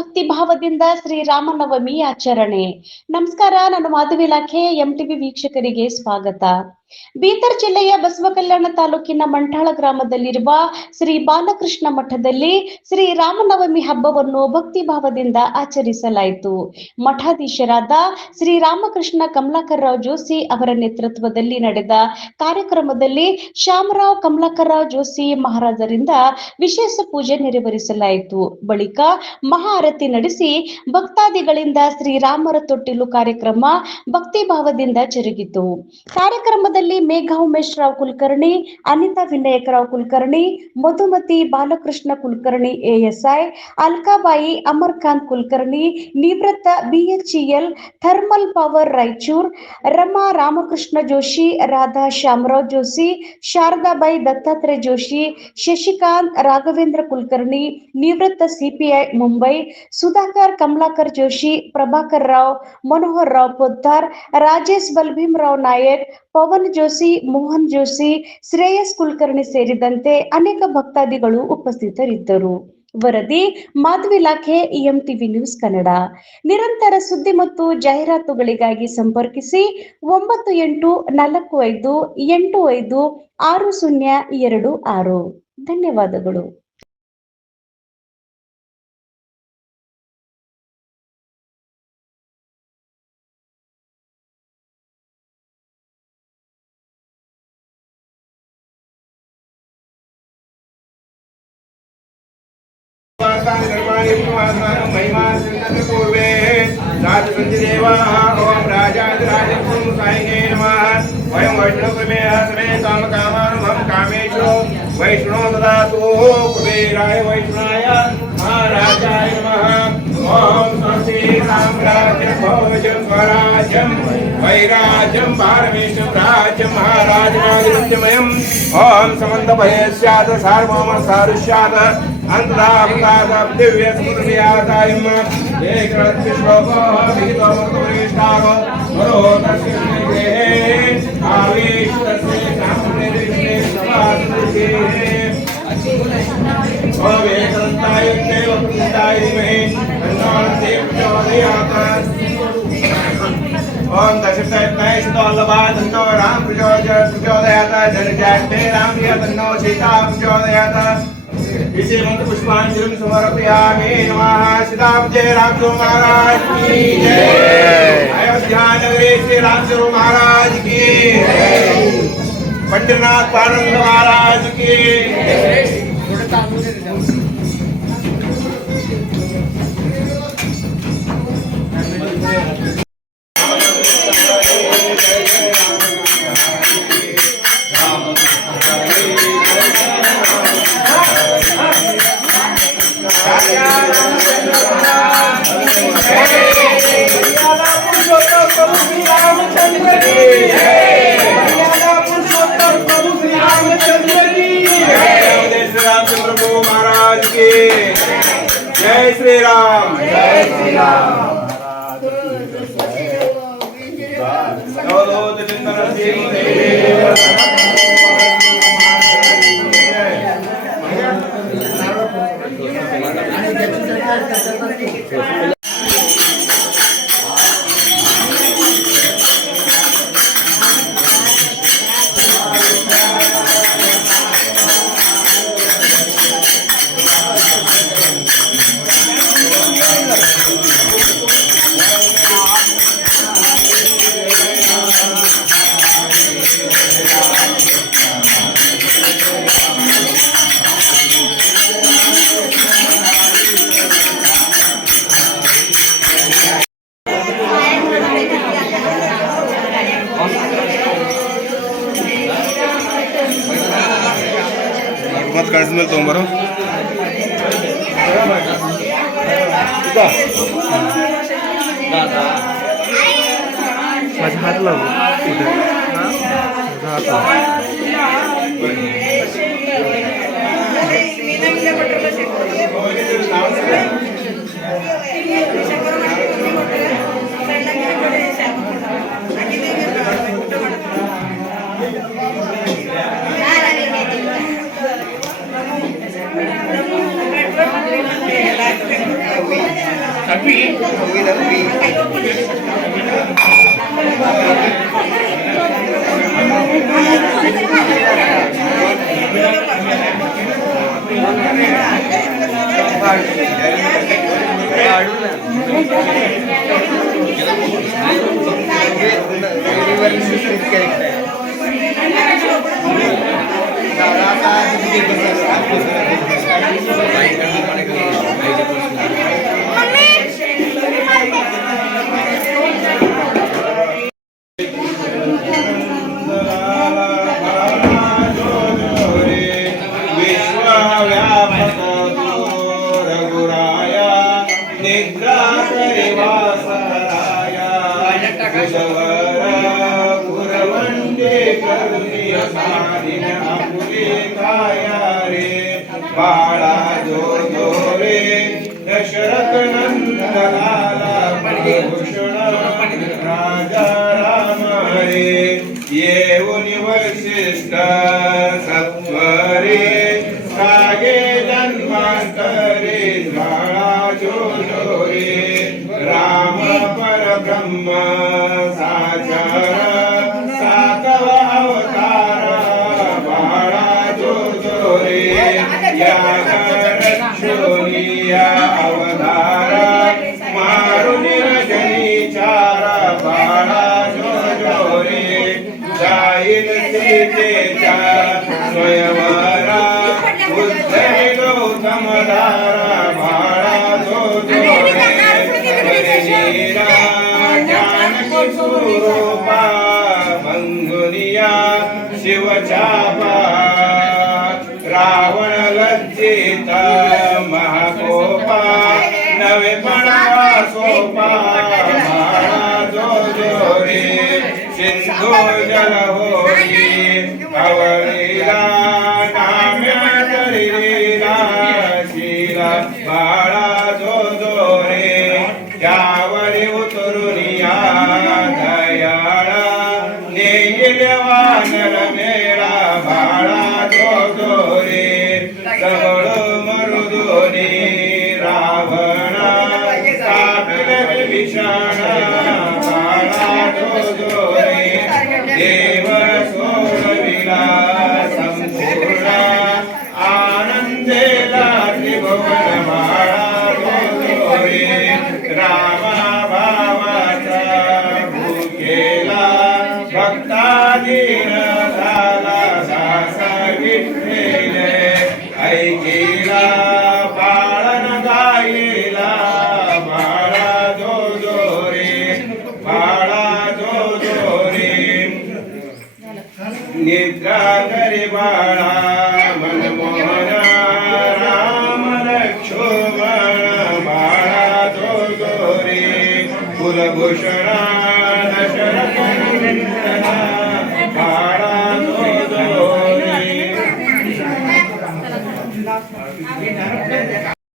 ಭಕ್ತಿ ಭಾವದಿಂದ ಶ್ರೀರಾಮನವಮಿ ಆಚರಣೆ. ನಮಸ್ಕಾರ, ನಾನು ಮಾಧವಿ ಇಲಾಖೆ ಎಂಟಿವಿ ವೀಕ್ಷಕರಿಗೆ ಸ್ವಾಗತ. ಬೀದರ್ ಜಿಲ್ಲೆಯ ಬಸವಕಲ್ಯಾಣ ತಾಲೂಕಿನ ಮಂಠಾಳ ಗ್ರಾಮದಲ್ಲಿರುವ ಶ್ರೀ ಬಾಲಕೃಷ್ಣ ಮಠದಲ್ಲಿ ಶ್ರೀರಾಮನವಮಿ ಹಬ್ಬವನ್ನು ಭಕ್ತಿ ಭಾವದಿಂದ ಆಚರಿಸಲಾಯಿತು. ಮಠಾಧೀಶರಾದ ಶ್ರೀರಾಮಕೃಷ್ಣ ಕಮಲಾಕರ್ ರಾವ್ ಜೋಶಿ ಅವರ ನೇತೃತ್ವದಲ್ಲಿ ನಡೆದ ಕಾರ್ಯಕ್ರಮದಲ್ಲಿ ಶ್ಯಾಮರಾವ್ ಕಮಲಾಕರ್ ರಾವ್ ಜೋಶಿ ಮಹಾರಾಜರಿಂದ ವಿಶೇಷ ಪೂಜೆ ನೆರವೇರಿಸಲಾಯಿತು. ಬಳಿಕ ಮಹಾಆರತಿ ನಡೆಸಿ ಭಕ್ತಾದಿಗಳಿಂದ ಶ್ರೀರಾಮರ ತೊಟ್ಟಿಲು ಕಾರ್ಯಕ್ರಮ ಭಕ್ತಿ ಭಾವದಿಂದ ಜರುಗಿತು. ಕಾರ್ಯಕ್ರಮದಲ್ಲಿ ಮೇಘಾ ಉಮೇಶ್ ರಾವ್ ಕುಲಕರ್ಣಿ, ಅನಿತಾ ವಿನಾಯಕ ರಾವ್ ಕುಲಕರ್ಣಿ, ಮಧುಮತಿ ಬಾಲಕೃಷ್ಣ ಕುಲಕರ್ಣಿ ಎಎಸ್ಐ, ಅಲ್ಕಾಬಾಯಿ ಅಮರ್ಕಾಂತ್ ಕುಲಕರ್ಣಿ, ನಿವೃತ್ತ ಬಿಎಚ್ಇಎಲ್ ಥರ್ಮಲ್ ಪವರ್ ರಾಯಚೂರ್, ರಮಾ ರಾಮಕೃಷ್ಣ ಜೋಶಿ, ರಾಧಾ ಶ್ಯಾಮರಾವ್ ಜೋಶಿ, ಶಾರದಾಬಾಯಿ ದತ್ತಾತ್ರೇಯ ಜೋಶಿ, ಶಶಿಕಾಂತ್ ರಾಘವೇಂದ್ರ ಕುಲಕರ್ಣಿ, ನಿವೃತ್ತ ಸಿಪಿಐ ಮುಂಬೈ, ಸುಧಾಕರ್ ಕಮಲಾಕರ್ ಜೋಶಿ, ಪ್ರಭಾಕರ್ ರಾವ್, ಮನೋಹರ್ ರಾವ್ ಪೊದ್ದಾರ್, ರಾಜೇಶ್ ಬಲ್ಭೀಮ್ ರಾವ್ ನಾಯಕ್, ಪವನ್ ಜೋಶಿ, ಮೋಹನ್ ಜೋಶಿ, ಶ್ರೇಯಸ್ ಕುಲಕರ್ಣಿ ಸೇರಿದಂತೆ ಅನೇಕ ಭಕ್ತಾದಿಗಳು ಉಪಸ್ಥಿತರಿದ್ದರು. ವರದಿ ಮಾಧವಿ ಇಲಾಖೆ ಎಂಟಿವಿ ನ್ಯೂಸ್ ಕನ್ನಡ. ನಿರಂತರ ಸುದ್ದಿ ಮತ್ತು ಜಾಹೀರಾತುಗಳಿಗಾಗಿ ಸಂಪರ್ಕಿಸಿ 9845856026. ಧನ್ಯವಾದಗಳು. पूर्वे ओम राजाधिराजसायिने नमः। वयं वैष्णवक्रमे समे कामकामानुभं कामेषु वैष्णो ददातु कुबेराय वैष्णाय महाराजाय नमः। ओम स्वस्ति साम्राज्यं भोजं स्वराज्यं वैराज्यं पारमेश्वर राज्यं महाराजनादित्यमयम्। ओम समन्तभयस्यात् सार्वभौम सारुष्यात् अंतरावतार दिव्य स्मृतियातायम एकरत्य श्लोको विहितो मृतपरिष्कारो मरोदस्ये आवेशतस्य सामने विष्णे समासुते ओवेकरन्ताय देव पुताय मे अन्नाते प्रचोदयात्। ओम दशरथाय सुतोल्लभाय तन्नो राम प्रचोदयात्। जनजाते राम तन्नो सीता प्रचोदयात्। इति मंत्र पुष्पांजलि समर्पयामि। नमः सीतापते रामचंद्र महाराज की जय। अयोध्या नगरी श्री रामचंद्र महाराज की जय। पंडितनाथ पानंद महाराज की जय। महाराज की जय। श्री राम जय श्री राम। मत काढून तो बरं माझ्या हात लावू Gracias. बाळा जो जो रे दशरथ नंदलाला भूषण राजा राम रे येऊन वशिष्ठ सत्वरे सागे जन्मांतरे बाळा जो जो रे राम परब्रह्म साचार सातवा अवतार बाळा जो जो रे या अवतारा मारुनी रजनीचारा बाळा जो जो रे जाईल सीतेच्या स्वयंवरा उद्धरी गौतमधारा बाळा जो जो रे जानकी स्वरूपा मंगुनिया शिवचापा रावण लज्जित महाकोपा नवे पणावा सोपा बाळा जो जो रे सिंधू जल होई अवलीला नाम्या तरीला शिला बाळा जो जो रे त्यावरी उतरुनिया दयाळा नेईल वानर मेळा बाळा जो जो रे सबळ मरुदोनी रावणा कापिल विभीषणा बाळा जो जो रे देव सोडविला संपूर्ण आनंदेला त्रिभुवन बाळा जो जो रे रामा भावाचा भूकेला भक्ताधीन झाला सासा विठ्ठले ऐकेला पाळन गायला बाळा जो जो रे बाळा जो जो रे निद्रा करे बाळा मनमोहन राम लक्ष्मण बाळा जो जो रे कुलभूषण दशरथ